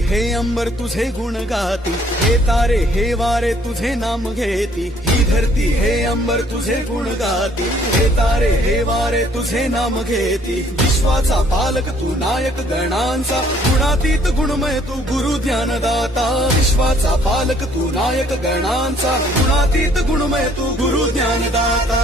हे अंबर तुझे गुण गाती, हे तारे हे वारे तुझे नाम घेती। ही धरती हे अंबर तुझे गुण गाती, हे तारे हे वारे तुझे नाम घेती। विश्वाचा पालक तू नायक गणांचा, गुणातीत गुणमय तू गुरु ज्ञानदाता। विश्वाचा पालक तू नायक गणांचा, गुणातीत गुणमय तू गुरु ज्ञानदाता।